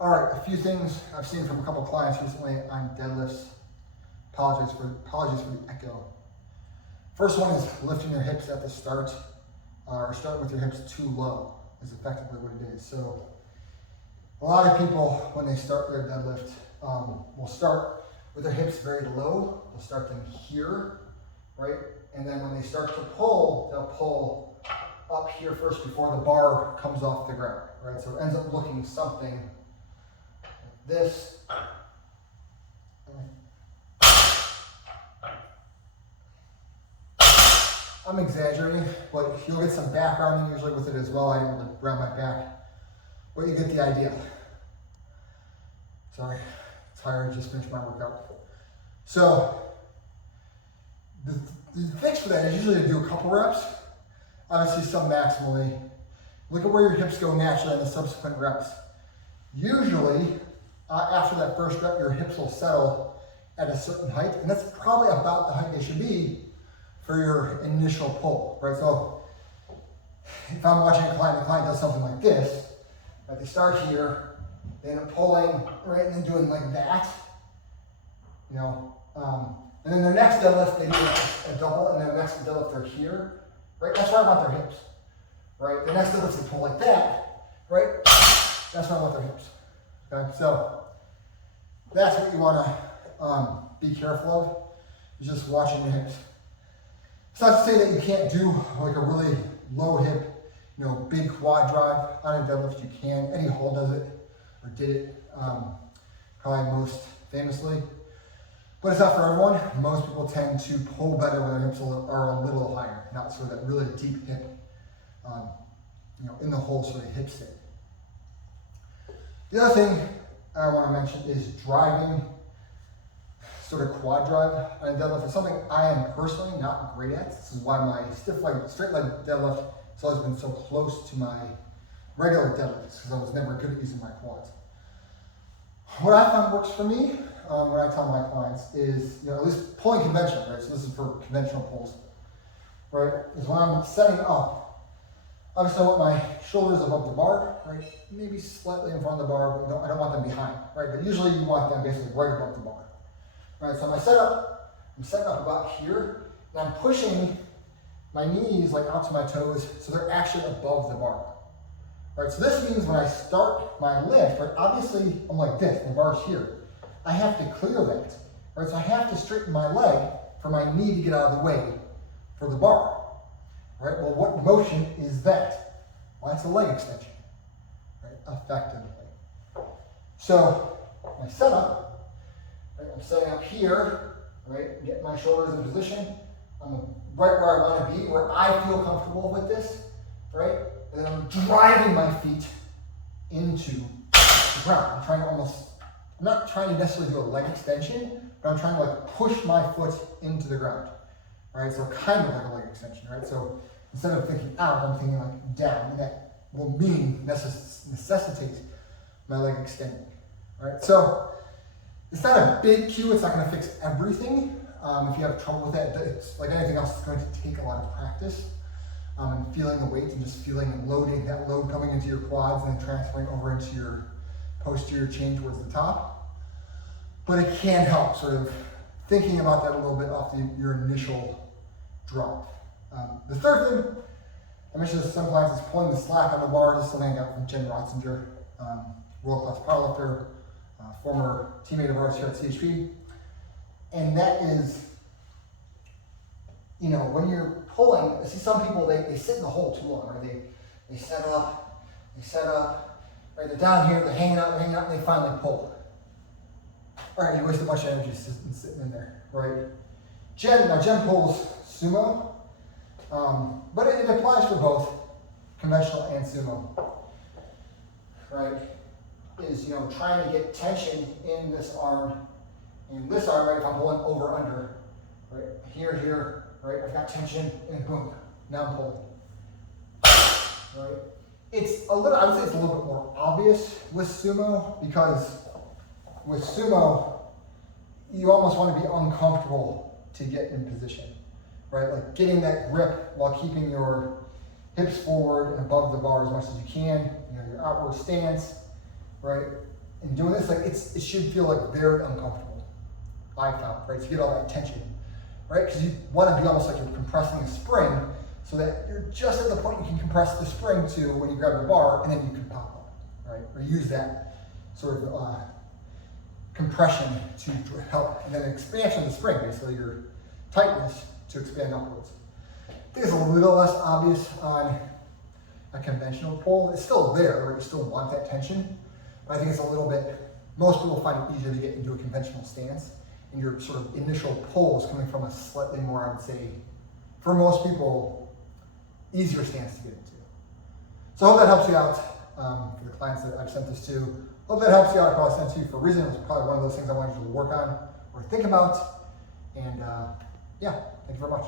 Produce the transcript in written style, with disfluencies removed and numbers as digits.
All right, a few things I've seen from a couple of clients recently on deadlifts. Apologies for the echo. First one is lifting your hips at the start, or starting with your hips too low is effectively what it is. So a lot of people, when they start their deadlift, will start with their hips very low. They'll start them here, right? And then when they start to pull, they'll pull up here first before the bar comes off the ground, right? So it ends up looking something like this. I'm exaggerating, but you'll get some backgrounding usually with it as well. I don't really round my back, but you get the idea. Sorry, tired, just finished my workout. So the fix for that is usually to do a couple reps, obviously some maximally. Look at where your hips go naturally in the subsequent reps. Usually, after that first rep, your hips will settle at a certain height, and that's probably about the height they should be for your initial pull, right? So if I'm watching a client, the client does something like this, right? They start here, they end up pulling, right, and then doing like that, you know, and then their next deadlift, they do a double, and then the next deadlift, they're here, right? That's where I want their hips, right? The next deadlift, they pull like that, right? That's where I want their hips, okay? So that's what you want to be careful of, is just watching your hips. It's not to say that you can't do like a really low hip, you know, big quad drive on a deadlift. You can. Eddie Hall does it, or did it, probably most famously. But it's not for everyone. Most people tend to pull better when their hips are a little higher, not sort of that really deep hip, you know, in the hole sort of hip sit. The other thing I want to mention is driving, sort of quad drive on a deadlift. It's something I am personally not great at. This is why my stiff leg, straight leg deadlift has always been so close to my regular deadlifts, because I was never good at using my quads. What I found works for me, what I tell my clients is, you know, at least pulling conventional, right? So this is for conventional pulls, right? Is when I'm setting up, obviously I want my shoulders above the bar, right? Maybe slightly in front of the bar, but I don't want them behind, right? But usually you want them basically right above the bar. Right, so my setup, I'm setting up about here, and I'm pushing my knees like out to my toes, so they're actually above the bar. Right, so this means when I start my lift, right, obviously I'm like this, the bar's here. I have to clear that, right? So I have to straighten my leg for my knee to get out of the way for the bar, right? Well, what motion is that? Well, that's a leg extension, right, effectively. So my setup, I'm setting up here, right? Get my shoulders in position. I'm right where I want to be, where I feel comfortable with this, right? And then I'm driving my feet into the ground. I'm not trying to necessarily do a leg extension, but I'm trying to like push my foot into the ground, right? So kind of like a leg extension, right? So instead of thinking out, I'm thinking like down, and that will mean necessitate my leg extending, right? So it's not a big cue, it's not going to fix everything. If you have trouble with that, it's like anything else, it's going to take a lot of practice and feeling the weight and just feeling and loading that load coming into your quads and then transferring over into your posterior chain towards the top. But it can help sort of thinking about that a little bit off your initial drop. The third thing, I mentioned this to some clients, is pulling the slack on the bar. This is something I got from Jen Rotzinger, world-class powerlifter, former teammate of ours here at CHP. And that is, you know, when you're pulling, I see some people, they sit in the hole too long, right? They set up, right? They're down here, they're hanging out, and they finally pull. All right, you wasted a bunch of energy sitting in there, right? Jen pulls sumo, but it applies for both conventional and sumo, right? Is, you know, trying to get tension in this arm, right? If I'm pulling over under, right? Here, right? I've got tension, and boom, now I'm pulling, right? It's a little, I would say it's a little bit more obvious with sumo, because with sumo, you almost want to be uncomfortable to get in position, right? Like getting that grip while keeping your hips forward and above the bar as much as you can, you know, your outward stance, right? in doing this, like it should feel like very uncomfortable. I found, right? So you get all that tension, right? Because you want to be almost like you're compressing a spring, so that you're just at the point you can compress the spring to when you grab the bar, and then you can pop up, right? Or use that sort of compression to help, and then expansion of the spring, basically your tightness to expand upwards. I think it's a little less obvious on a conventional pull. It's still there, right? You still want that tension, but I think it's a little bit, most people find it easier to get into a conventional stance, and your sort of initial pull is coming from a slightly more, I would say, for most people, easier stance to get into. So I hope that helps you out for the clients that I've sent this to. Hope that helps you out. I probably sent to you for a reason. It was probably one of those things I wanted you to work on or think about. And yeah, thank you very much.